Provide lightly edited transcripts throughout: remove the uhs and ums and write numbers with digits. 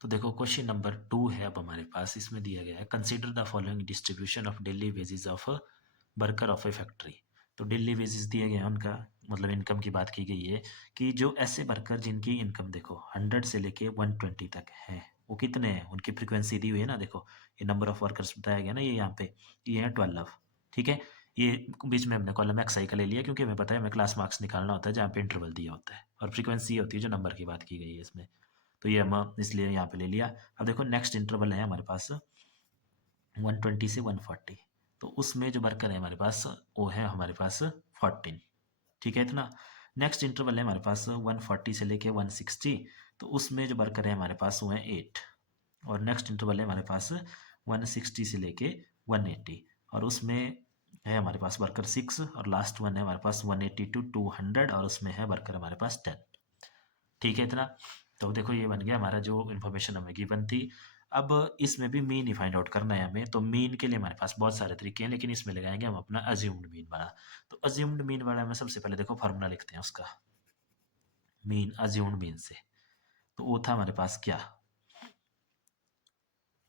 तो देखो question number 2 है अब हमारे पास। इसमें दिया गया है consider the following distribution of daily wages of a worker of A factory. तो डेली वेजेस दिए गए हैं उनका, मतलब इनकम की बात की गई है कि जो ऐसे वर्कर जिनकी इनकम देखो 100 से लेके 120 तक है, वो कितने हैं, उनकी फ्रीक्वेंसी दी हुई है ना। देखो ये नंबर ऑफ वर्कर्स बताया गया ना, ये यहाँ पे ये है 12। ठीक है, ये बीच में हमने कॉलम एक्स आई का ले लिया क्योंकि हमें पता है हमें क्लास मार्क्स निकालना होता है जहाँ पे इंटरवल दिया होता है, और फ्रीक्वेंसी ये होती है जो नंबर की बात की गई है इसमें। तो ये हम इसलिए यहाँ पे ले लिया। अब देखो नेक्स्ट इंटरवल है हमारे पास 120 से 140। तो उसमें जो वर्कर है हमारे पास वो है हमारे पास 14। ठीक है इतना। नेक्स्ट इंटरवल है हमारे पास 140 से लेके 160। तो उसमें जो वर्कर है हमारे पास वो है 8। और नेक्स्ट इंटरवल है हमारे पास 160 से लेके 180। और उसमें है हमारे पास वर्कर 6। और लास्ट वन है हमारे पास 180 टू 200, और उसमें है वर्कर हमारे पास 10। ठीक है इतना। तो देखो ये बन गया हमारा जो इन्फॉर्मेशन हमें गिवन थी। अब इसमें भी मीन ही फाइंड आउट करना है हमें। तो मीन के लिए हमारे पास बहुत सारे तरीके हैं, लेकिन इसमें लगाएंगे हम अपना अज्यूम्ड मीन वाला। तो अज्यूम्ड मीन वाला में सबसे पहले देखो फार्मूला लिखते हैं उसका, मीन अज्यूम्ड मीन से। तो वो था हमारे पास क्या,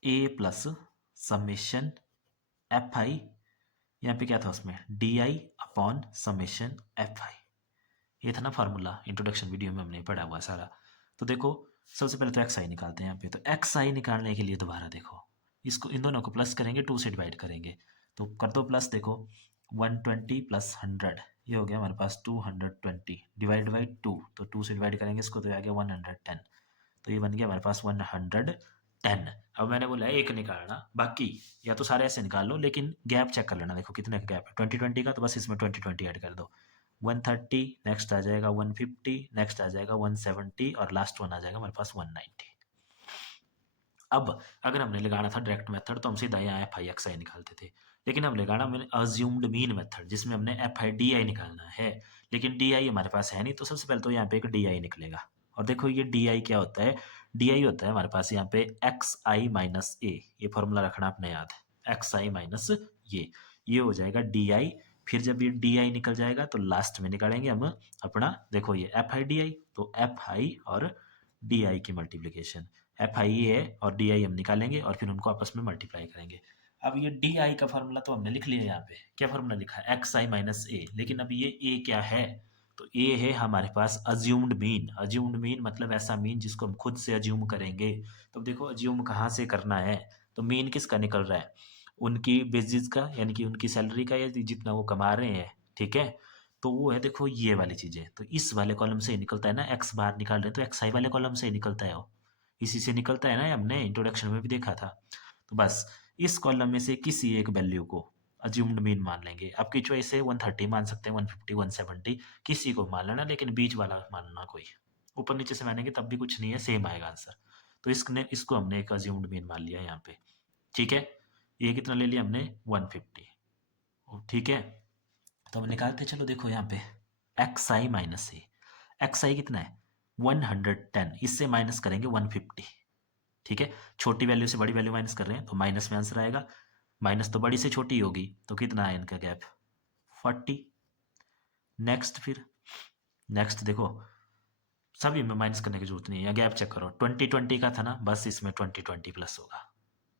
ए प्लस समेशन एफ आई। यहाँ पे क्या था उसमें, D I upon summation F I. ये था ना फार्मूला, इंट्रोडक्शन वीडियो में हमने पढ़ा हुआ सारा। तो देखो सबसे पहले तो एक्स आई निकालते हैं यहाँ पे। तो एक्स आई निकालने के लिए दोबारा देखो, इसको इन दोनों को प्लस करेंगे, 2 से डिवाइड करेंगे। तो कर दो प्लस, देखो 120 प्लस 100, ये हो गया हमारे पास 220 डिवाइड बाई 2। तो 2 से डिवाइड करेंगे इसको तो आ गया 110। तो ये बन गया हमारे पास 110। अब मैंने बोला है एक निकालना, बाकी या तो सारे ऐसे निकाल लो लेकिन गैप चेक कर लेना। देखो कितने का गैप है, 20-20 का, तो बस इसमें 20-20 ऐड कर दो। 130, नेक्स्ट आ जाएगा 150, नेक्स्ट आ जाएगा 170, और लास्ट वन आ जाएगा हमारे पास 190। अब अगर हमने लगाना था डायरेक्ट मेथड तो हम सीधा यहाँ एफ आई एक्स आई निकालते थे। लेकिन अब लगाना मैंने अज्यूम्ड मीन मेथड, जिसमें हमने एफ आई डी आई निकालना है। लेकिन डी आई हमारे पास है नहीं, तो सबसे पहले तो यहाँ पे एक डी आई निकलेगा। और देखो ये डी आई क्या होता है, डी आई होता है हमारे पास यहाँ पे एक्स आई माइनस ए। ये फॉर्मूला रखना अपने याद, एक्स आई माइनस ये हो जाएगा डी आई। फिर जब ये डी आई निकल जाएगा तो लास्ट में निकालेंगे हम अपना, देखो ये एफ आई डी आई, तो एफ आई और डी आई की मल्टीप्लीकेशन। एफ आई है और डी आई हम निकालेंगे और फिर उनको आपस में मल्टीप्लाई करेंगे। अब ये डी आई का फार्मूला तो हमने लिख लिया, यहाँ पे क्या फार्मूला लिखा है, एक्स आई माइनस ए। लेकिन अब ये ए क्या है, तो ए है हमारे पास अज्यूम्ड मीन। अज्यूम्ड मीन मतलब ऐसा मीन जिसको हम खुद से अज्यूम करेंगे। तो देखो अज्यूम कहाँ से करना है, तो मीन किसका निकल रहा है, उनकी बेसिस का, यानी कि उनकी सैलरी का, या जितना वो कमा रहे हैं। ठीक है, तो वो है देखो ये वाली चीजें। तो इस वाले कॉलम से ही निकलता है ना, एक्स बार निकाल रहे हैं तो एक्स आई वाले कॉलम से ही निकलता है वो, इसी से निकलता है ना, हमने इंट्रोडक्शन में भी देखा था। तो बस इस कॉलम में से किसी एक वैल्यू को अज्यूम्ड मीन मान लेंगे। आपकी चॉइस है, 130 मान सकते हैं, 150, 170, किसी को मान लेना, लेकिन बीच वाला मानना कोई। ऊपर नीचे से मानेंगे तब भी कुछ नहीं है, सेम आएगा आंसर। तो इसको हमने एक अज्यूम्ड मीन मान लिया यहाँ पे। ठीक है, ये कितना ले लिया हमने, 150। ठीक है, तो हम निकालते चलो। देखो यहाँ पे एक्स आई माइनस ए, एक्स आई कितना है 110, इससे माइनस करेंगे 150। ठीक है, छोटी वैल्यू से बड़ी वैल्यू माइनस कर रहे हैं तो माइनस में आंसर आएगा। माइनस तो बड़ी से छोटी होगी, तो कितना है इनका गैप, 40। नेक्स्ट, फिर नेक्स्ट देखो सभी में माइनस करने की जरूरत नहीं है, या गैप चेक करो, 20-20 का था ना, बस इसमें 20-20 प्लस होगा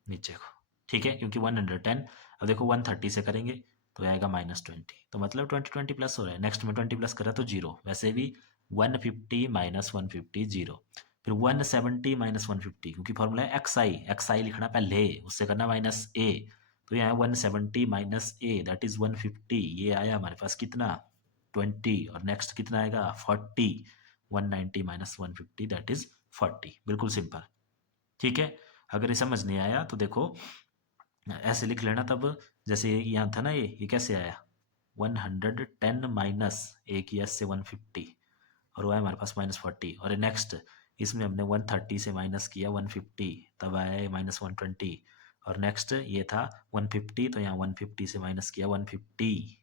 नीचे को। ठीक है, क्योंकि 110, अब देखो 130 से करेंगे तो आएगा -20, तो मतलब 20-20 प्लस हो रहा है। नेक्स्ट में 20 प्लस करा तो जीरो, वैसे भी 150 माइनस 150 जीरो। फिर 170 माइनस 150, क्योंकि फॉर्मूला है एक्स आई लिखना पहले, उससे करना माइनस ए। तो यहाँ 170 माइनस ए दैट इज 150, ये आया हमारे पास कितना 20। और नेक्स्ट कितना आएगा 40, 190 माइनस 150 दैट इज 40। बिल्कुल सिंपल। ठीक है, अगर ये समझ नहीं आया तो देखो ऐसे लिख लेना तब। जैसे यहाँ था ना, ये कैसे आया, 110 माइनस ए की एस से 150, और वो है हमारे पास -40। और नेक्स्ट इसमें हमने 130 से माइनस किया 150, तब आया -120। और नेक्स्ट ये था 150, तो यहाँ 150 से माइनस किया 150।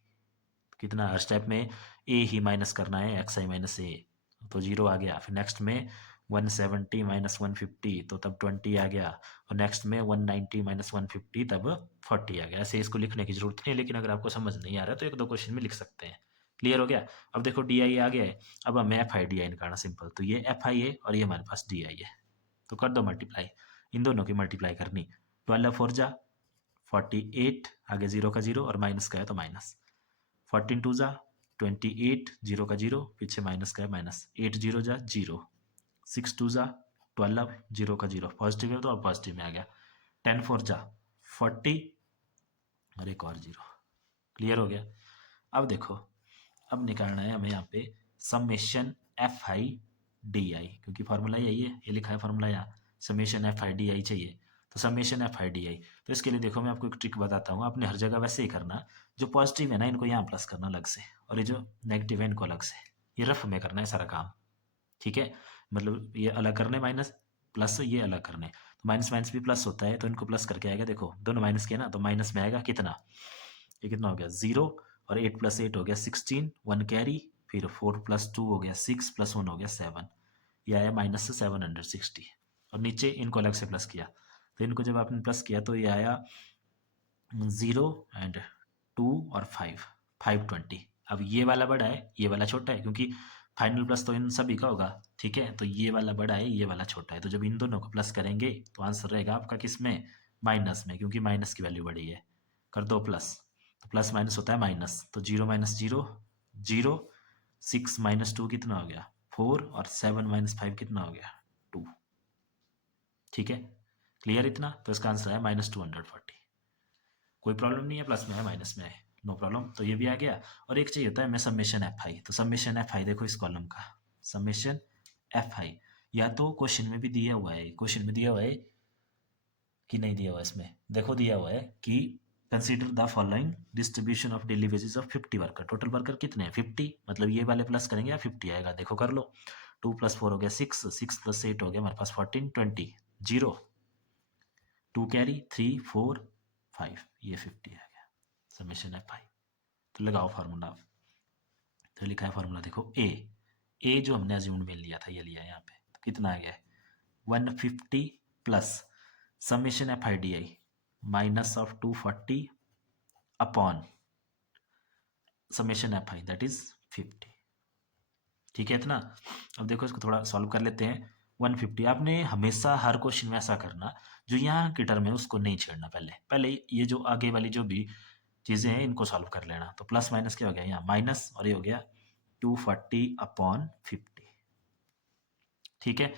कितना, हर स्टेप में ए ही माइनस करना है, एक्स आई माइनस ए, तो जीरो आ गया। फिर नेक्स्ट में 170 माइनस 150, तो तब 20 आ गया। और नेक्स्ट में 190 माइनस 150, तब 40 आ गया। ऐसे इसको लिखने की जरूरत नहीं है, लेकिन अगर आपको समझ नहीं आ रहा तो एक दो क्वेश्चन में लिख सकते हैं। क्लियर हो गया। अब देखो डी आई आ गया है, अब हमें एफ आई डी आई निकालना सिंपल। तो ये एफ आई है और ये हमारे पास डी आई है। तो कर दो मल्टीप्लाई, इन दोनों की मल्टीप्लाई करनी। 12 4 जा 48, आगे 0 का 0 और माइनस का है तो माइनस। 14 2 जा 28, 0 का 0, पीछे माइनस का है माइनस। 8 0 जा 0, 6 2 जा 12, 0 का 0, पॉजिटिव है तो अब पॉजिटिव में आ गया। 10 4 जा 40 और एक और 0। क्लियर हो गया। अब देखो, अब निकालना है हमें यहाँ पे summation F I D I, क्योंकि फार्मूला यही है, ये लिखा है फार्मूला यहाँ, summation F I D I चाहिए। तो summation F I D I, तो इसके लिए देखो मैं आपको एक ट्रिक बताता हूँ, आपने हर जगह वैसे ही करना। जो पॉजिटिव है ना इनको यहाँ प्लस करना अलग से, और ये जो नेगेटिव है इनको अलग से। ये रफ में करना है सारा काम, ठीक है। मतलब ये अलग करने माइनस, प्लस ये अलग करने। तो माइनस माइनस भी प्लस होता है, तो इनको प्लस करके आएगा। देखो दोनों माइनस किया ना, तो माइनस में आएगा कितना, ये कितना हो गया 0, और 8 + 8 हो गया 16, 1 कैरी, फिर 4 + 2 हो गया 6, + 1 हो गया 7, ये आया -760। और नीचे इनको अलग से प्लस किया, तो इनको जब आपने प्लस किया तो ये आया 0 एंड 2 और 5, 520। अब ये वाला बड़ा है, ये वाला छोटा है, क्योंकि फाइनल प्लस तो इन सभी का होगा, ठीक है। तो ये वाला बड़ा है, ये वाला छोटा है, तो जब इन दोनों को प्लस करेंगे तो आंसर रहेगा आपका किस में, माइनस में, क्योंकि माइनस की वैल्यू बड़ी है। कर दो प्लस, तो प्लस माइनस होता है माइनस, तो 0 - 0 0, 6 - 2 कितना हो गया 4, और 7 - 5 कितना हो गया 2, ठीक है। क्लियर इतना, तो इसका आंसर है -240। कोई प्रॉब्लम नहीं है, प्लस में है माइनस में है, नो प्रॉब्लम। तो ये भी आ गया। और एक चाहिए होता है हमें समेशन एफ आई, तो समेशन एफ आई देखो इस कॉलम का समेशन एफ आई, या तो क्वेश्चन में भी दिया हुआ है, क्वेश्चन में दिया हुआ है कि नहीं दिया हुआ है, इसमें देखो दिया हुआ है कि consider the following distribution of daily wages of 50 worker. Total worker कितने हैं 50, मतलब ये वाले प्लस करेंगे या 50 आएगा, देखो कर लो। 2 + 4 हो गया 6, 6 + 8 हो गया हमारे पास 14, 20, 0, 2 कैरी 3 4 5, ये 50 आ गया समेशन एफ आई। तो लगाओ फार्मूला, तो लिखा है फार्मूला देखो ए जो हमने अज्यूम्ड में लिया था ये लिया है यहाँ पे, तो कितना आ गया 150 plus summation F I D I minus of 240 upon summation F I that is 50, ठीक है इतना। अब देखो इसको थोड़ा सॉल्व कर लेते हैं। 150, आपने हमेशा हर क्वेश्चन में ऐसा करना, जो यहाँ की टर्म है उसको नहीं छेड़ना, पहले पहले ये जो आगे वाली जो भी चीज़ें हैं इनको सॉल्व कर लेना। तो प्लस माइनस क्या हो गया यहाँ माइनस, और ये हो गया 240 अपॉन 50, ठीक है।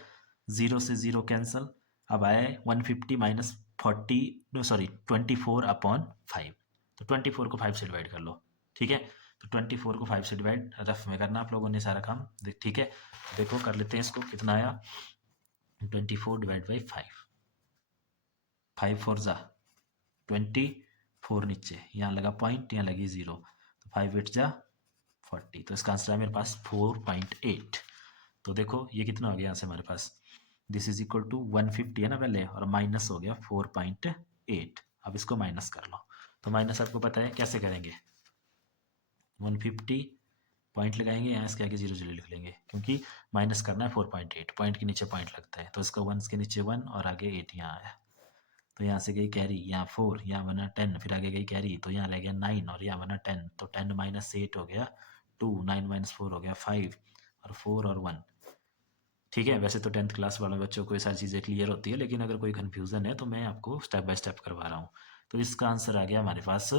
0 से 0 कैंसिल, अब आया 150 माइनस 40, नो सॉरी 24 अपॉन 5, तो 24 को 5 से डिवाइड कर लो, ठीक है। तो 24 को 5 से डिवाइड रफ में करना आप लोगों ने सारा काम, ठीक है। देखो कर लेते हैं इसको, कितना आया 24 डिवाइड बाई 5, 5 4 जा 24, नीचे यहाँ लगा पॉइंट, यहाँ लगी 0, तो 5 8 जा 40, तो इसका आंसर है मेरे पास 4.8। तो देखो ये कितना हो गया यहाँ से हमारे पास, दिस इज इक्वल टू 150 है ना पहले, और माइनस हो गया 4.8। अब इसको माइनस कर लो, तो माइनस आपको पता है कैसे करेंगे, 150 पॉइंट लगाएंगे, यहाँ इसके आगे 0 0 लिख लेंगे, क्योंकि माइनस करना है 4.8, पॉइंट के नीचे पॉइंट लगता है, तो इसका 1 के नीचे 1 और आगे 8 यहाँ आया, तो यहाँ से गई कैरी, यहाँ 4, यहाँ बना 10, फिर आगे गई कैरी, तो यहाँ रह गया 9 और यहाँ बना 10, तो 10 - 8 हो गया 2, 9 - 4 हो गया 5, और 4 और 1, ठीक है। वैसे तो 10th क्लास वाले बच्चों को ये सारी चीज़ें क्लियर होती है, लेकिन अगर कोई कन्फ्यूज़न है तो मैं आपको स्टेप बाय स्टेप करवा रहा हूँ। तो इसका आंसर आ गया हमारे पास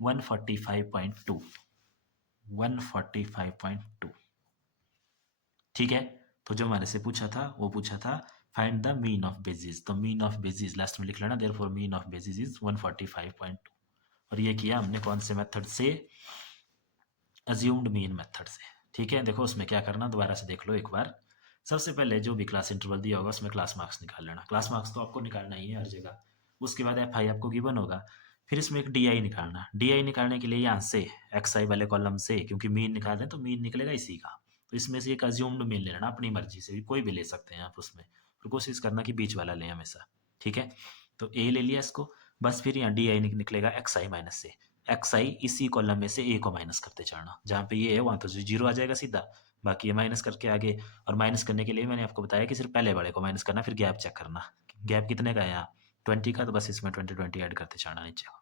145.2, 145.2, ठीक है। तो जो हमारे से पूछा था वो पूछा था find the mean of basis, तो मीन ऑफ बेसिस लास्ट में लिख लेना, therefore mean of basis is 145.2, और ये किया हमने कौन से मेथड से, अज्यूम्ड मीन मेथड से, ठीक है। देखो उसमें क्या करना, दोबारा से देख लो एक बार। सबसे पहले जो भी क्लास इंटरवल दिया होगा उसमें क्लास मार्क्स निकाल लेना, क्लास मार्क्स तो आपको निकालना ही है हर जगह। उसके बाद एफ आई आपको गिवन होगा, फिर इसमें एक डी आई निकालना। डी आई निकालने के लिए यहाँ से एक्स आई वाले कॉलम से, क्योंकि मीन निकाल दें तो मीन निकलेगा इसी का, तो इसमें से एक अज्यूम्ड मीन ले लेना, अपनी मर्जी से कोई भी ले सकते हैं आप उसमें, और कोशिश करना कि बीच वाला लें हमेशा, ठीक है। तो ए ले लिया इसको, बस फिर यहाँ डी आई निकलेगा एक्स आई माइनस से, एक्स आई इसी कॉलम में से ए को माइनस करते चढ़ना, जहाँ पे ये है वहाँ तो 0 आ जाएगा सीधा, बाकी ये माइनस करके आगे। और माइनस करने के लिए मैंने आपको बताया कि सिर्फ पहले वाले को माइनस करना, फिर गैप चेक करना, गैप कितने का है यहाँ 20 का, तो बस इसमें 20 20 ऐड करते चढ़ना नीचे को।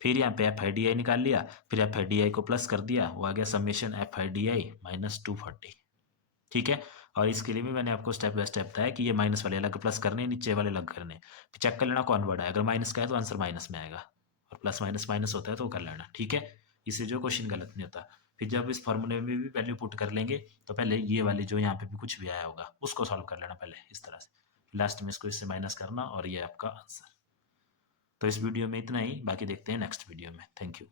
फिर यहाँ पे एफ आई डी आई निकाल लिया, फिर एफ आई डी आई को प्लस कर दिया, वो आ गया summation F I D I -240, ठीक है। और इसके लिए भी मैंने आपको स्टेप बाय स्टेप बताया कि ये माइनस वाले अलग प्लस करने, नीचे वाले अलग करने। फिर चेक कर लेना कौन बड़ा है, अगर माइनस का है तो आंसर माइनस में आएगा, और प्लस माइनस माइनस होता है तो वो कर लेना, ठीक है। इससे जो क्वेश्चन गलत नहीं होता। फिर जब इस फॉर्मूले में भी वैल्यू पुट कर लेंगे तो पहले ये वाले जो यहाँ पे भी कुछ भी आया होगा उसको सॉल्व कर लेना पहले इस तरह से, लास्ट में इसको इससे माइनस करना और ये आपका आंसर। तो इस वीडियो में इतना ही, बाकी देखते हैं नेक्स्ट वीडियो में। Thank you.